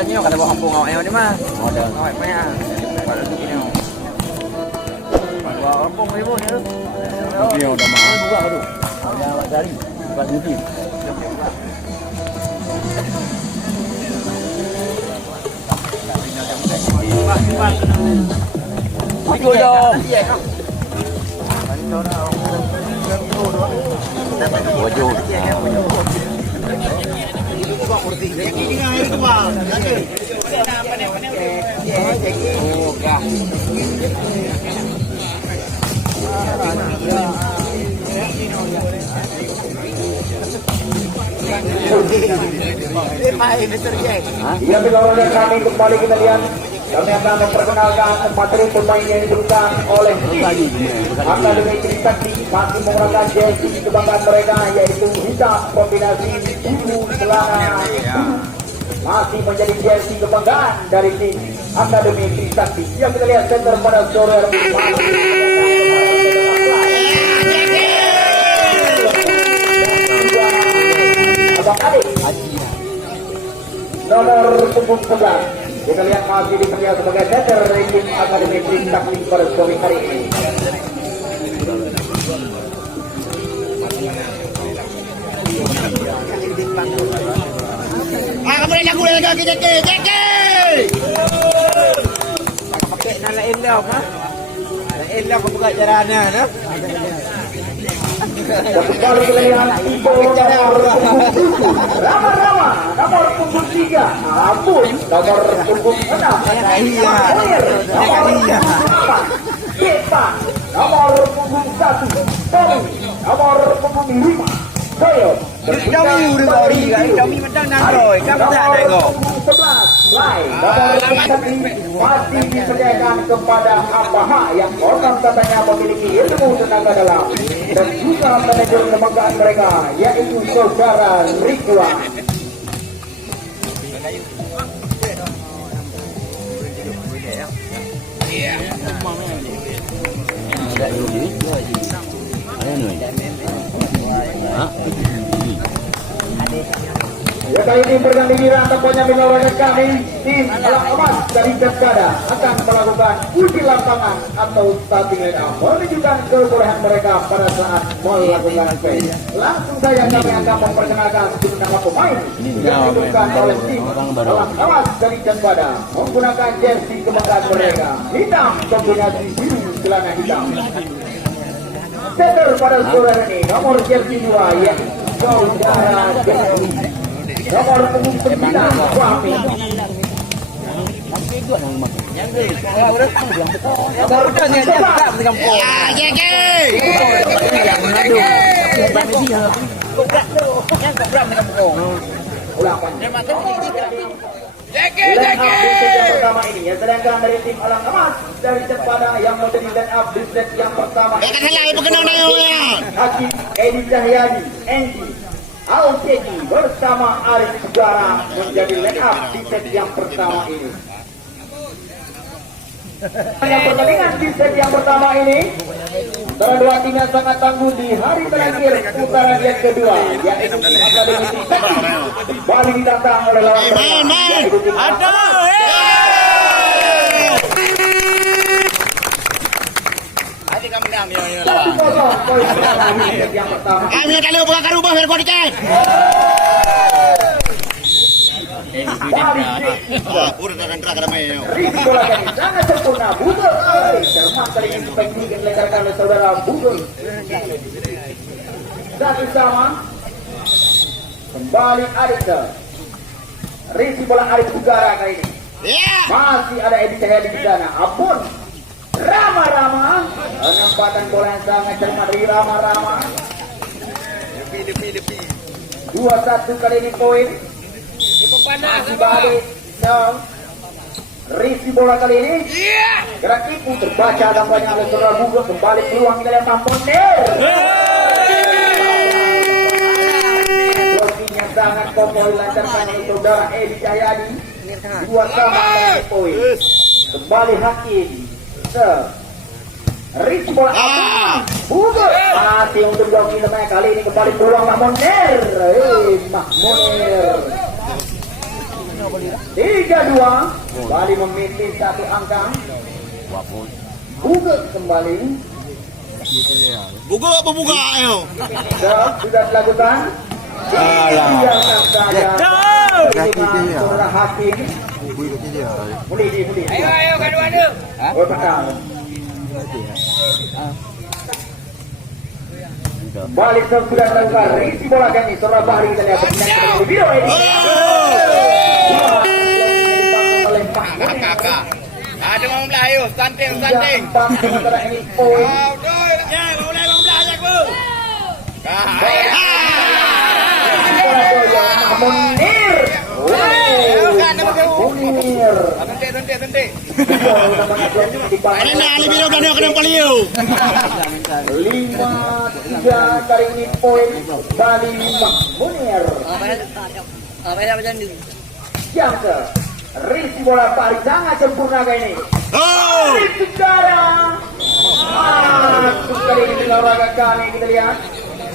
Kanyo kada bawa kampung awak ni mah. Ada. Awak punya. Pada tu ni. Bawa kampung ibu ni tu. Dia dah mahal juga tu. Ada awak cari. Bukan mungkin. Ikut dong. Wajib. Ia berlawanan kami kembali kita lihat. Kami akan memperkenalkan materi pemain yang diberikan oleh Akademi Trisakti masih menggunakan jersey kebanggaan mereka yaitu hitam kombinasi biru celana masih menjadi jersey kebanggaan dari tim Akademi Trisakti. Yang kita lihat center pada sore hari nomor punggung 11. Kita lihat masih dipercaya sebagai center ranking Akademi Trisakti pada sore hari ini. Kamu lagu lagi Jeki. Pakai nala elok ha. Elok kau buka jalannya nah. Kembali kita lihat Rama nomor punggung 3, Abun nomor punggung 6, Kepa nomor punggung 1, Tommy nomor punggung 5, Doyo Kami menang nang roy, kamu tak ada go. 11, Lai nomor 1 masih dipercayakan kepada Abaha yang konon katanya memiliki ilmu tenaga dalam dan juga manajer kebanggaan mereka yaitu saudara Ridwan. Ya kali ini pertandingan tampaknya melawan kami tim Alam Emas dari Jakarta akan melakukan uji lapangan atau starting line up menunjukkan kebolehan mereka pada saat melakukan play. Langsung saja kami akan memperkenalkan nama pemain yang didukung oleh tim Alam Emas dari Jakarta menggunakan jersey kebanggaan mereka hitam kombinasi biru celana hitam. Center pada sore ini nomor jersey 2 yaitu saudara Jeki. Nomor punggung 9 Wahmi. Pertama ini yang sedangkan dari tim Alam Emas dari Cepada yang menjadi line up di set yang pertama. Hakim Edi Cahyadi, Andy Al-Cedi bersama Arif Sugara menjadi line up di set yang pertama ini. Yang pertandingan di set yang pertama ini antara dua tim yang sangat tangguh di hari terakhir putaran yang kedua yaitu tim Akademi Trisakti kembali ditantang oleh lawan mereka yaitu tim yang pertama. Kami kali buka karubah berkodike. Bola kali sangat sempurna Bugel. Cermat kali ini penting diletakkan oleh saudara Bugel. Satu sama. Kembali Arif. Risi bola Arif Sugara kali ini. Masih ada Edi Cahyadi di sana. Abun Rama penempatan bola yang sangat cermat dari Rama. 2-1 kali ini poin. Masih balik Risi bola kali ini gerak itu terbaca dampaknya oleh saudara Bugel. Kembali peluang kita lihat tampon blocking sangat kokoh dilancarkan oleh saudara Edi Cahyadi. 2 sama poin. Kembali Hakim Rizky bola Bugur masih untuk joki namanya kali ini kembali peluang Mahmunir. Mahmunir 3-2 kembali memimpin satu angka. Bugur kembali Buka apa buka ayo? sudah dilakukan. Biarkan saja seorang hakim. Muli. Ayo gaduh. Oh, bakal. Balik sudah dilakukan. Rizky bola kami seorang Bahri kita lihat di video ini. Kakak. Ada mau belah ayo, stunting. Sementara ini poin. Ya, mau belah aja aku. Munir. Munir. Tente. Ini nak video kan kena paliu. 5-3 kali ini poin Bali Munir. Yang ke Rizky bola Bahri sangat sempurna kali ini. Oh. Sekarang masuk kali ini dengan olahraga kami kita lihat.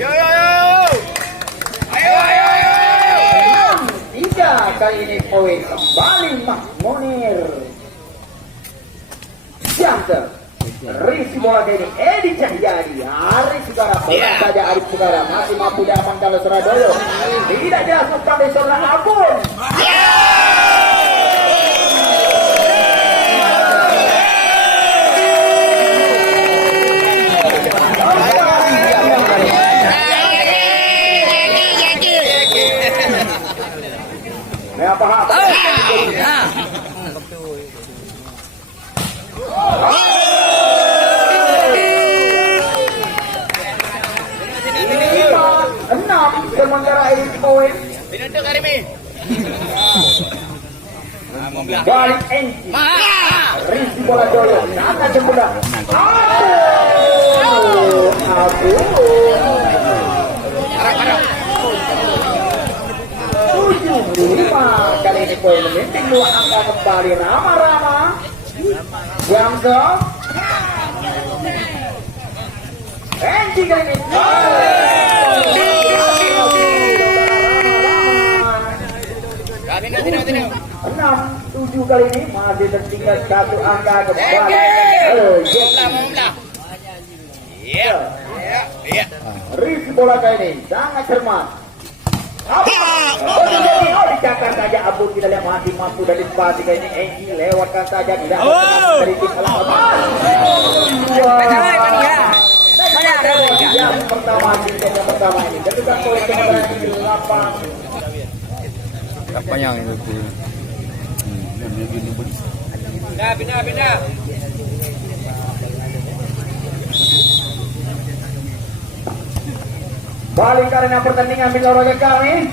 Yo. Ayo. 3 kali ini poin kembali Mahmunir. Yang Rizky bola kali ini Edi Cahyadi. Arif Sugara bola saja Arif Sugara masih mampu diaman kalau Surabaya. Tidak jelas pandai seorang Abun. Sementara ini poin Binatang Karimi. balik Enki. Rizky bola doyong sangat sempurna. Abu. 7-5 kali ini poin memimpin 2 angka kembali Rama. Jamso. Enki kali ini. 6-7 kali ini masih tertinggal 1 angka kembali. Iya. Rizky bola kali ini sangat cermat. Dicakar saja Abu, kita lihat masih mampu dari spasi kali ini. Enki lewatkan saja tidak dari tim alamat. Yang pertama ini kedudukan poin kemenangan di 8. Apa yang itu? Pindah. Balik karena pertandingan bila olahraga kami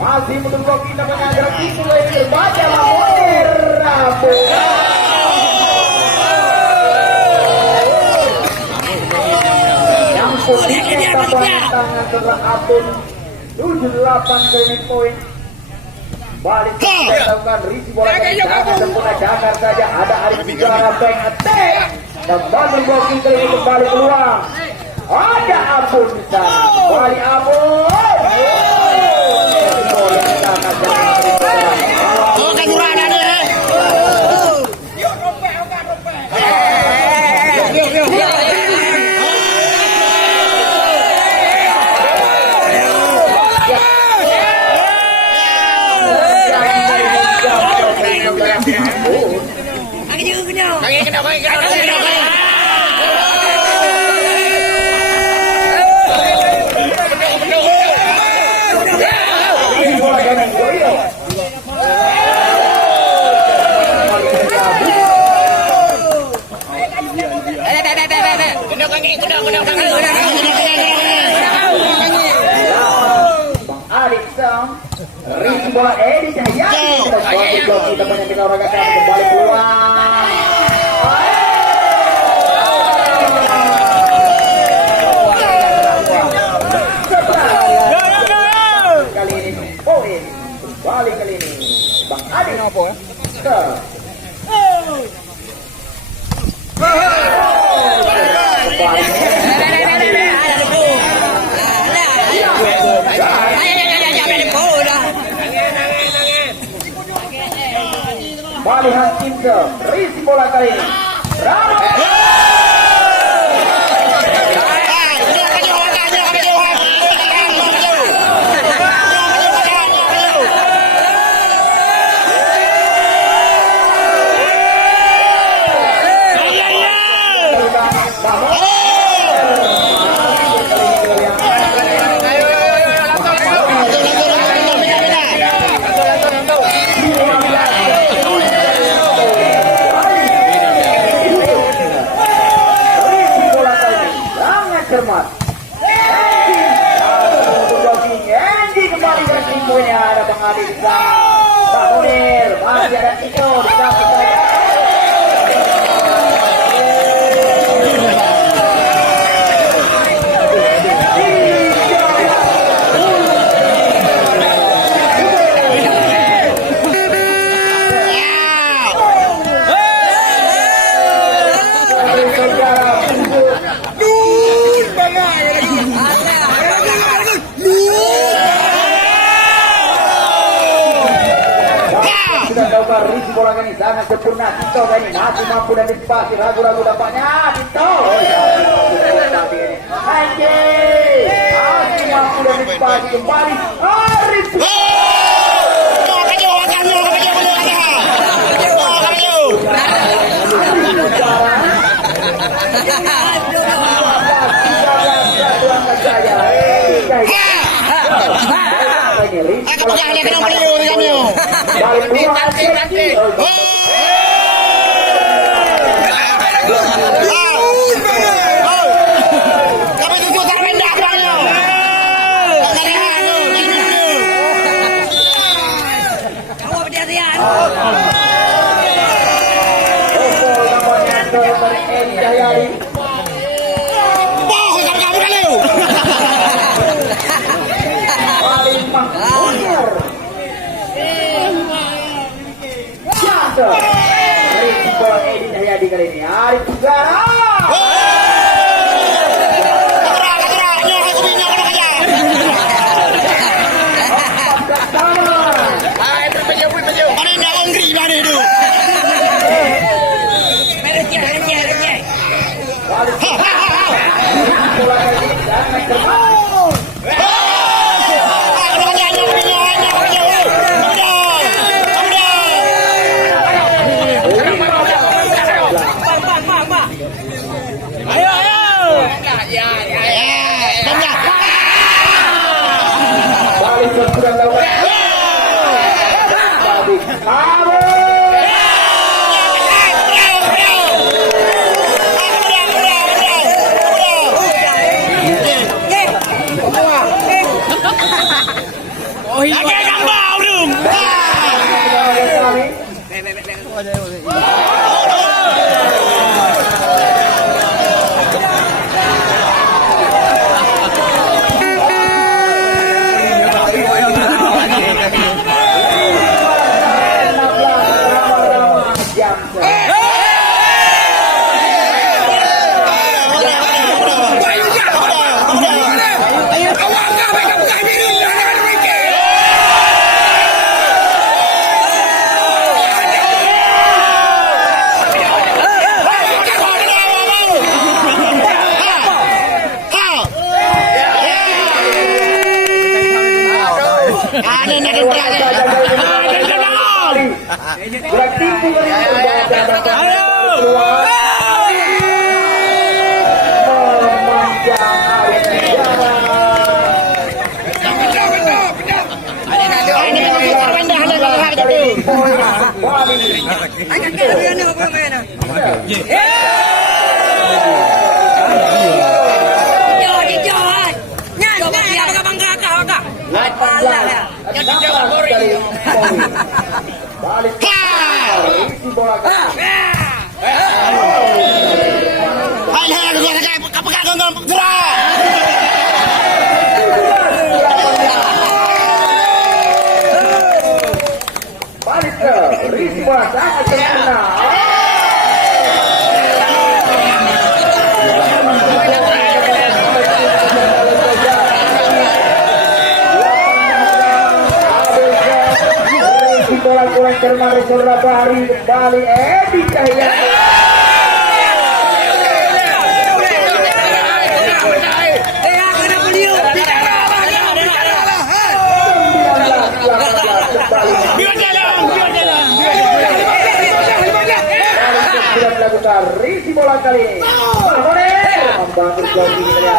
masih menunggu kita mengajar itu lagi terbaca Mahmunir Rabu. Yang putihnya tangan setelah Abun 7-8 kali poin. Balik dilakukan Rizky bola jangan sempurna jangan saja ada Arif Sugara bank attack dan bangun blocking kali kembali keluar. Ada Abun di sana. Kembali Abun. Oh, kan murah ada deh. Rizky bola Edi Cahyadi kita banyak kita olahraga kembali keluar. Kali ini poin balik kali ini Bang Adi apa ya? kebolehan tim berisi bola kali ini. Cermat. Andy kembali berhasil poinnya, ada Bang Adi di sana. Pak Munir masih ada Tito di samping saya. Risi bola ini sangat sempurna. Tito ini masih mampu dan disipasi. Ragu-ragu dapatnya Tito. Masih mampu dan disipasi kembali. Arif. Kali ini Arif Pugara. Cermat Surabaya lari kembali Edi Cahyadi. Sudah dilakukan Risi bola kali ini. Mahmunir membangun gol ini.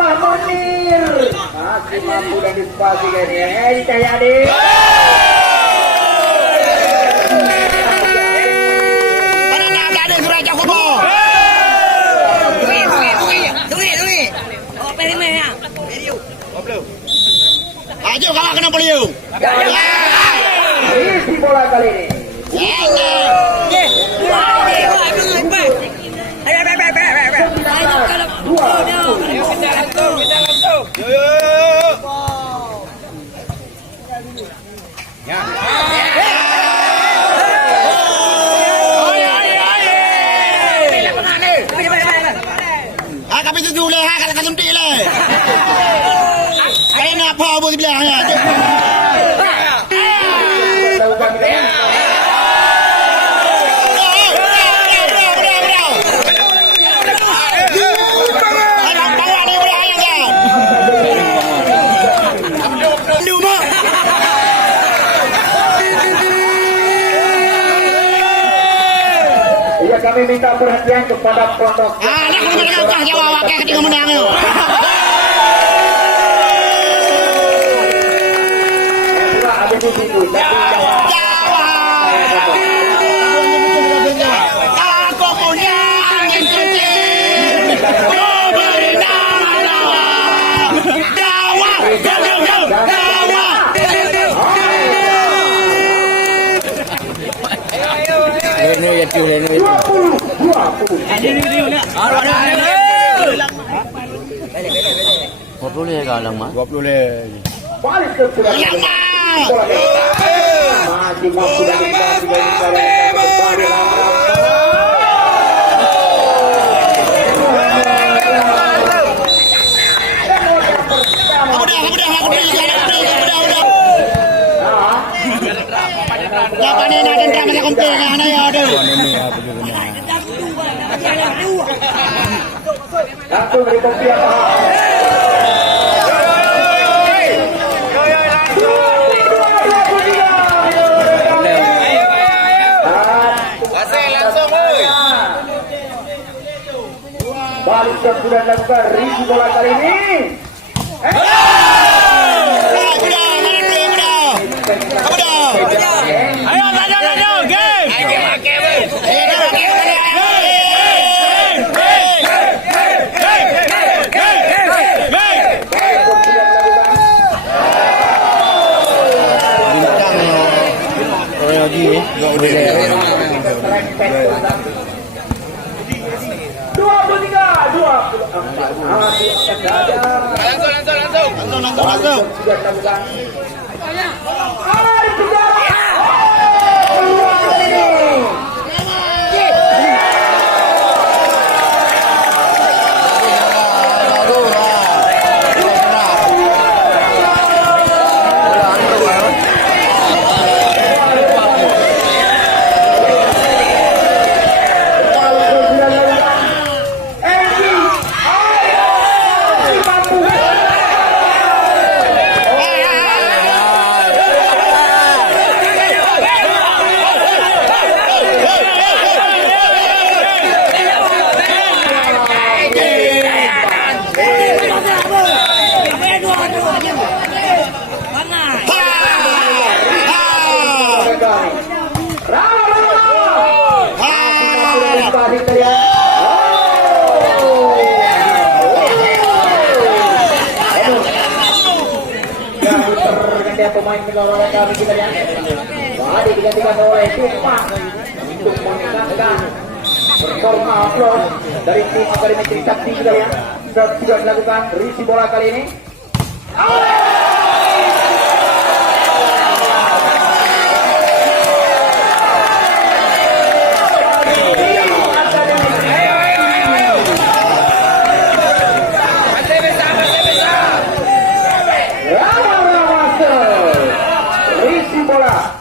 Mahmunir masih mampu dan dispasi kali ini. Edi Cahyadi. Ayo kalah kena beliau. Risi bola kali ini. Kami tu dulu lah, kalau kau sempit lah. Kau nak apa buat sebelah ni? Iya, kami minta perhatian kepada pondok. Nak kena dengar jawab wakil ketika menang tu. Ada di situ. Aku punya angin kecil. Kau bernama Dawa. Dawa. Dawa. Ini ya tu ini. 20 le ka lang ma 20 le. Balik ke belakang. Masih mampu dan dispasi kembali. Dapat ni nak dendam macam kompil kan anak ya tu. Langsung dari kopi apa? Balik ke sudah dilakukan Risi bola kali ini. Ayo laju game. Langsung. Pemain pengawalan kami kita lihat. Tadi digantikan oleh Tupak untuk meningkatkan performa upload dari tim Akademi Trisakti kita lihat. Sudah dilakukan Risi bola kali ini. Risi bola